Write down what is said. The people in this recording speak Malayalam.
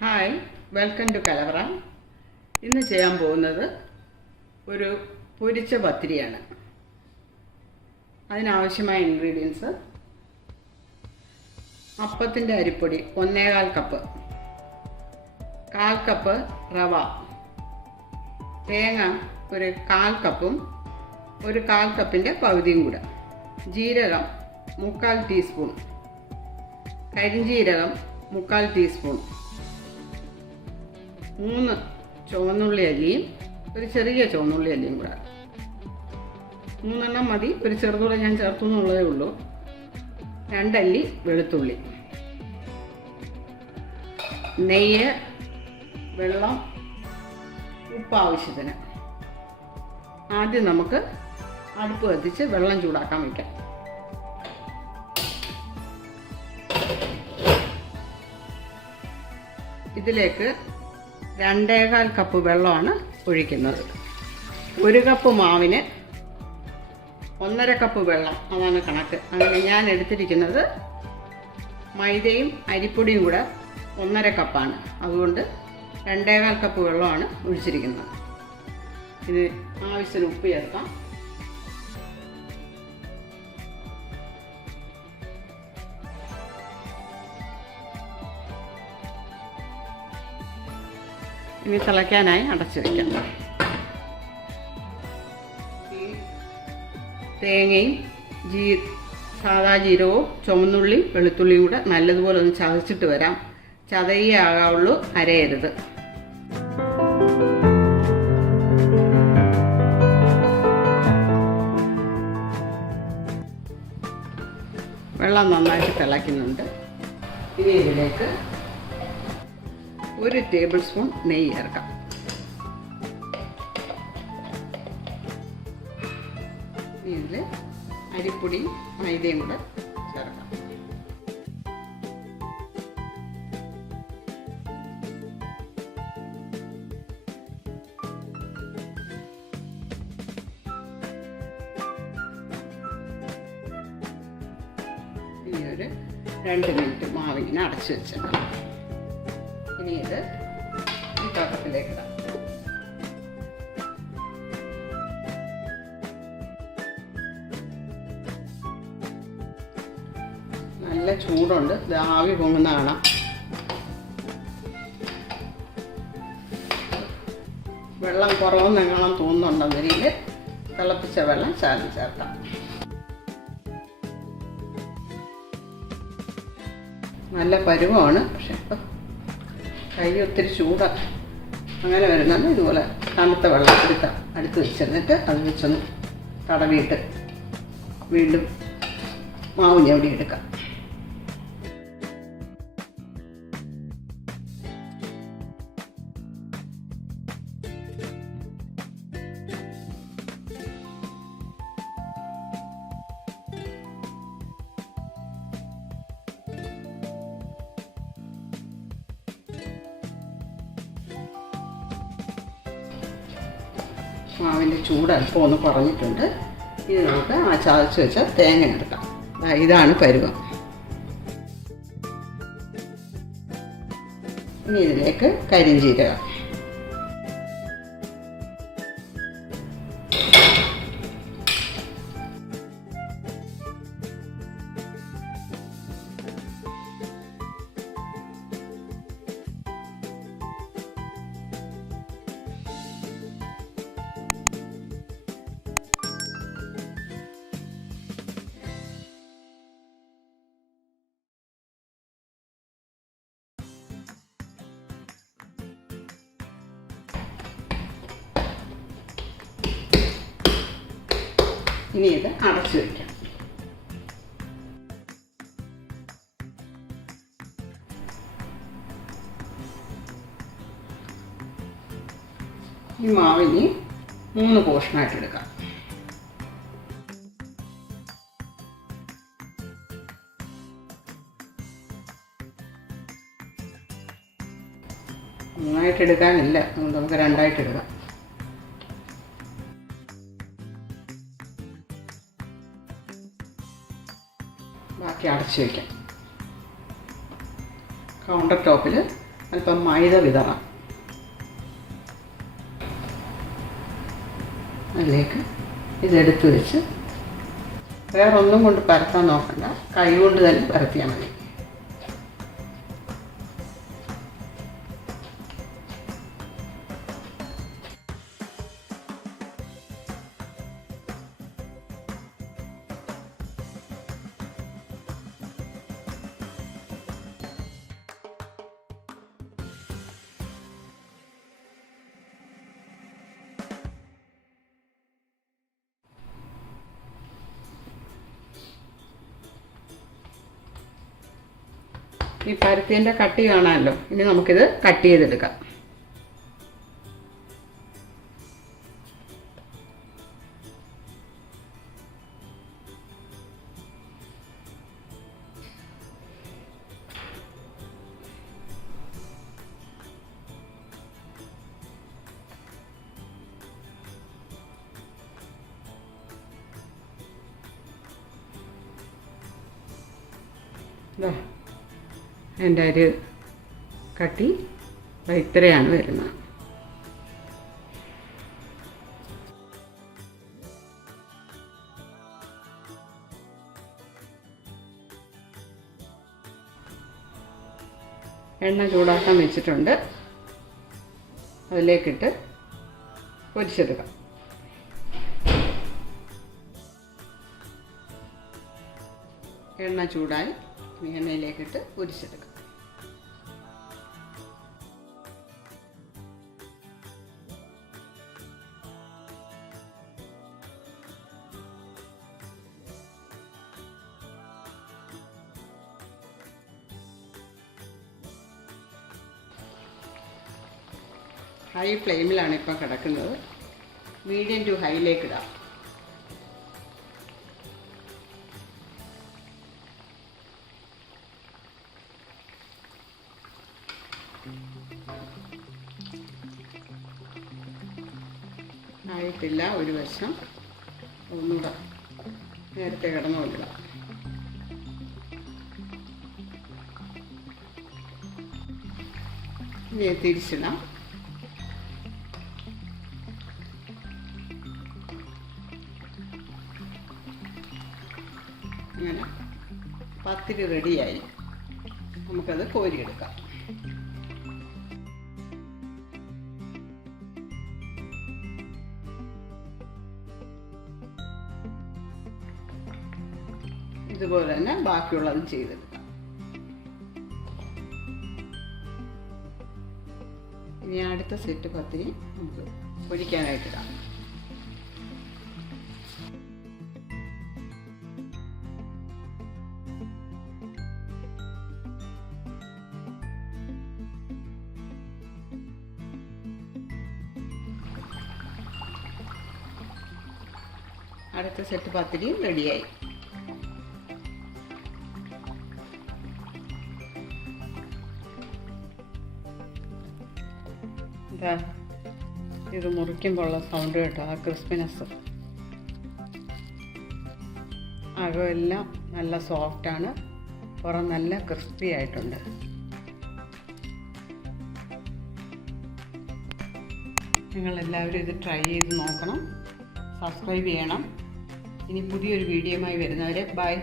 ഹായ്, വെൽക്കം ടു കലവറ. ഇന്ന് ചെയ്യാൻ പോകുന്നത് ഒരു പൊരിച്ച പത്തിരിയാണ്. അതിനാവശ്യമായ ഇൻഗ്രീഡിയൻസ്: അപ്പത്തിൻ്റെ അരിപ്പൊടി 1.25 കപ്പ്, 1/4 കപ്പ് റവ, തേങ്ങ ഒരു 1/4 കപ്പും ഒരു 1/4 കപ്പിൻ്റെ പകുതിയും കൂടെ, ജീരകം 3/4 ടീസ്പൂൺ, കരിഞ്ജീരകം 3/4 ടീസ്പൂൺ, 3 ചുവന്നുള്ളി അല്ലിയും ഒരു ചെറിയ ചുവന്നുള്ളി അല്ലിയും കൂടെ. 3 മതി, ഒരു ചെറുതുള്ള ഞാൻ ചേർത്തു എന്നുള്ളതേ ഉള്ളൂ. 2 അല്ലി വെളുത്തുള്ളി, നെയ്യ്, വെള്ളം, ഉപ്പ് ആവശ്യത്തിന്. ആദ്യം നമുക്ക് അടുപ്പ് കത്തിച്ച് വെള്ളം ചൂടാക്കാൻ വയ്ക്കാം. ഇതിലേക്ക് 2.25 കപ്പ് വെള്ളമാണ് ഒഴിക്കുന്നത്. 1 കപ്പ് മാവിന് 1.5 കപ്പ് വെള്ളം, അതാണ് കണക്ക്. അങ്ങനെ ഞാൻ എടുത്തിരിക്കുന്നത് മൈദയും അരിപ്പൊടിയും കൂടെ 1.5 കപ്പാണ്. അതുകൊണ്ട് 2.25 കപ്പ് വെള്ളമാണ് ഒഴിച്ചിരിക്കുന്നത്. ഇത് ആവശ്യത്തിന് ഉപ്പ് ചേർക്കാം. ഇനി തിളയ്ക്കാനായി അടച്ചു വയ്ക്കാം. ഈ തേങ്ങയും സാദാ ജീരകവും ചുവന്നുള്ളി വെളുത്തുള്ളിയും കൂടെ നല്ലതുപോലെ ഒന്ന് ചതച്ചിട്ട് വരാം. ചതയേ ആകാവുള്ളൂ, അരയരുത്. വെള്ളം നന്നായിട്ട് തിളയ്ക്കുന്നുണ്ട്. ഇനി ഇതിലേക്ക് 1 ടേബിൾ സ്പൂൺ നെയ്യ് ചേർക്കാം. ഇതിൽ അരിപ്പൊടിയും മൈദയും കൂടെ ചേർക്കാം. ഇനി ഒരു 2 മിനിറ്റ് മാവിങ്ങനെ അടച്ചു വെച്ചേക്കാം. ഇനി ഇത് ഈ പാത്രത്തിലേക്ക് ഇടാം. നല്ല ചൂടുണ്ട്, ഇത് ആവി പൊങ്ങുന്ന കാണാം. വെള്ളം കുറവെന്നെങ്ങാനും തോന്നുന്നുണ്ടെങ്കിൽ തിളപ്പിച്ച വെള്ളം ചേർക്കാം. നല്ല പരുവമാണ്, പക്ഷെ ഇപ്പം കൈ ഒത്തിരി ചൂടാണ്. അങ്ങനെ വരുന്നുണ്ട്. ഇതുപോലെ തണുത്ത വെള്ളം അടുത്ത് വെച്ചിരുന്നിട്ട് അത് വെച്ചൊന്ന് തടവിയിട്ട് വീണ്ടും മാവ് ഞവടി എടുക്കാം. മാവിൻ്റെ ചൂട് അല്പം ഒന്ന് കുറഞ്ഞിട്ടുണ്ട്. ഇത് നമുക്ക് ആ ചതച്ച് വെച്ച തേങ്ങ എടുക്കാം. ഇതാണ് പരുവം. ഇനി ഇതിലേക്ക് കരിഞ്ജീരകം, ഇനി ഇത് അടച്ചു വയ്ക്കാം. ഈ മാവിന് 3 പോർഷനായിട്ട് എടുക്കാം. മൂന്നായിട്ട് എടുക്കാനില്ല, നമുക്ക് 2ആയിട്ട് എടുക്കാം. ബാക്കി അടച്ചു വയ്ക്കാം. കൗണ്ടർ ടോപ്പിൽ അല്പം മൈദ വിതറാം. അതിലേക്ക് ഇതെടുത്ത് വെച്ച് വേറൊന്നും കൊണ്ട് പരത്താൻ നോക്കണ്ട, കൈ കൊണ്ട് തന്നെ പരത്തിയാൽ മതി. ഈ പരത്തിൻ്റെ കട്ടി കാണാമല്ലോ. ഇനി നമുക്കിത് കട്ട് ചെയ്തെടുക്കാം. എൻ്റെ ഒരു കട്ടി ഇത്രയാണ് വരുന്നത്. എണ്ണ ചൂടാക്കാൻ വെച്ചിട്ടുണ്ട്. അതിലേക്കിട്ട് പൊരിച്ചെടുക്കാം. എണ്ണ ചൂടായി എണ്ണയിലേക്കിട്ട് പൊരിച്ചെടുക്കാം. ഹൈ ഫ്ലെയിമിലാണ് ഇപ്പോൾ കിടക്കുന്നത്. മീഡിയം ടു ഹൈയിലേക്ക് ഇടാം. ആയിട്ടില്ല, ഒരു വശം ഒന്നുകൂടെ നേരത്തെ കിടന്നു കൊണ്ടിടാം. ഇനി തിരിച്ചിടാം. അങ്ങനെ പത്തിരി റെഡിയായി. നമുക്കത് കോരിയെടുക്കാം. ഇതുപോലെ തന്നെ ബാക്കിയുള്ളത് ചെയ്തെടുക്കാം. ഇനി അടുത്ത സെറ്റ് പത്തിരി നമുക്ക് പൊരിക്കാനായിട്ടിടാം. അടുത്ത സെറ്റ് പത്തിരിയും റെഡിയായി. ഇത് മുറിക്കുമ്പോഴുള്ള സൗണ്ട് കേട്ടോ, ആ ക്രിസ്പിനെസ്. അകമെല്ലാം നല്ല സോഫ്റ്റാണ്, പുറം നല്ല ക്രിസ്പി ആയിട്ടുണ്ട്. നിങ്ങളെല്ലാവരും ഇത് ട്രൈ ചെയ്ത് നോക്കണം, സബ്സ്ക്രൈബ് ചെയ്യണം. ഇനി പുതിയൊരു വീഡിയോയുമായി വരുന്നവരെ ബൈ.